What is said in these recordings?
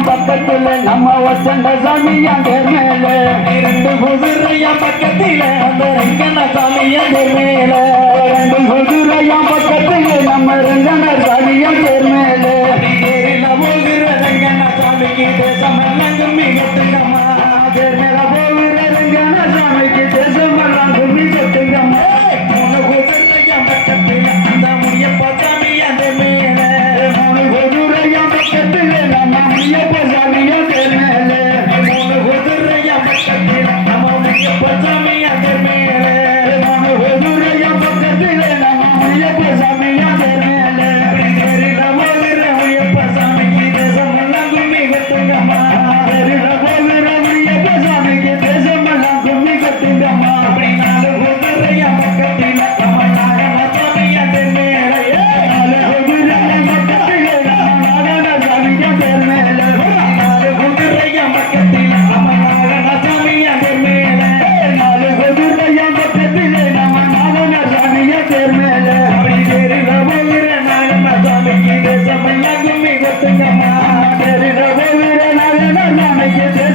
பக்கத்துல நம்ம வசண்ட சாமி அங்கே புதுரையா பக்கத்தில் அந்த ரங்கண்ண சாமி எதிர் மேலே. me அமைக்கிறது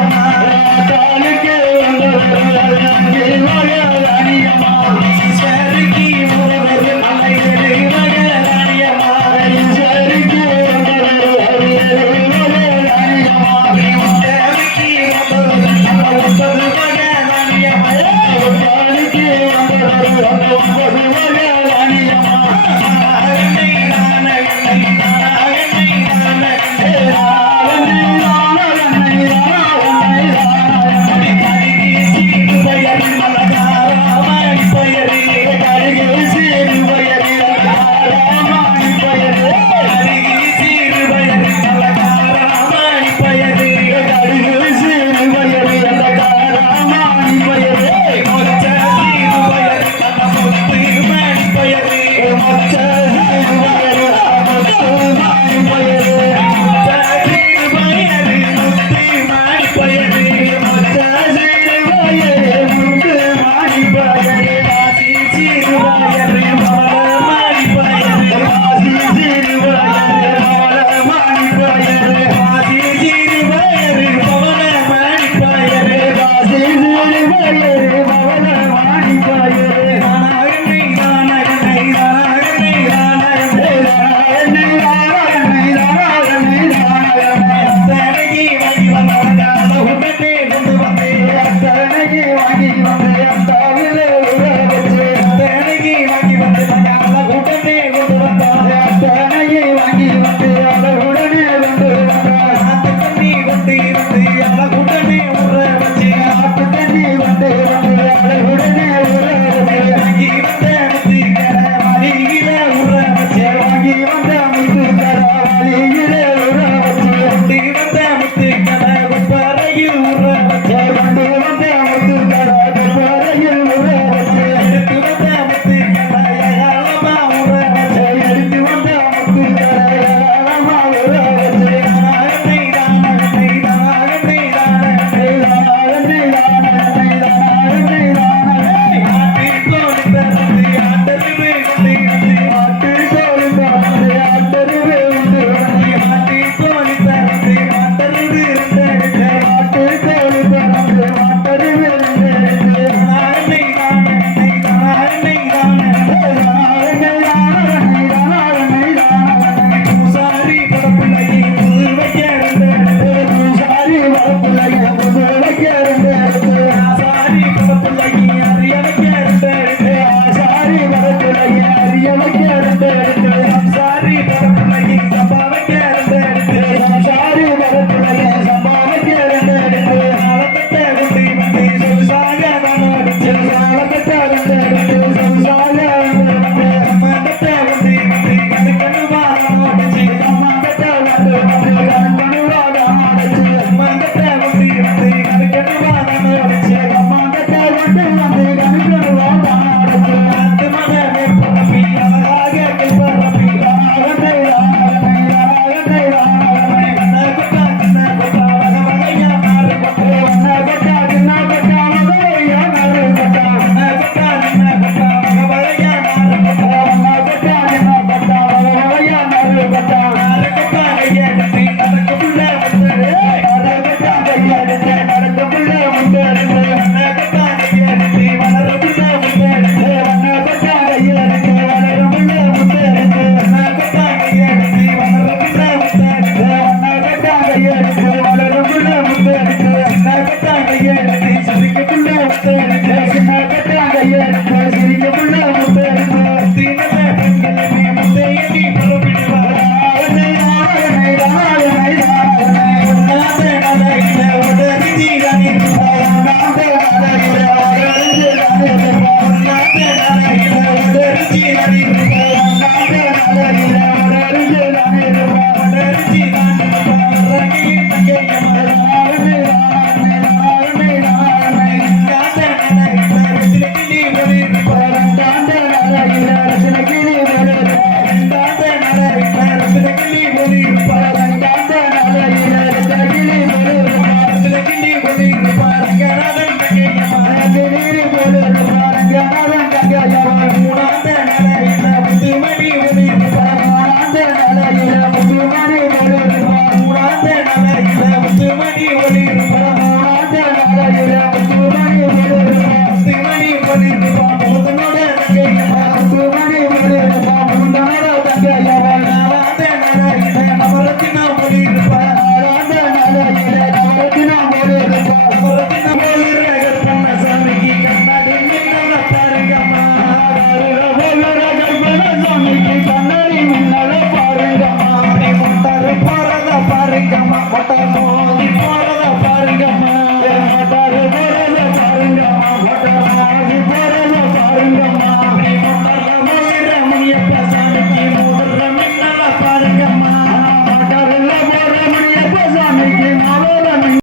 Yeah. هذه.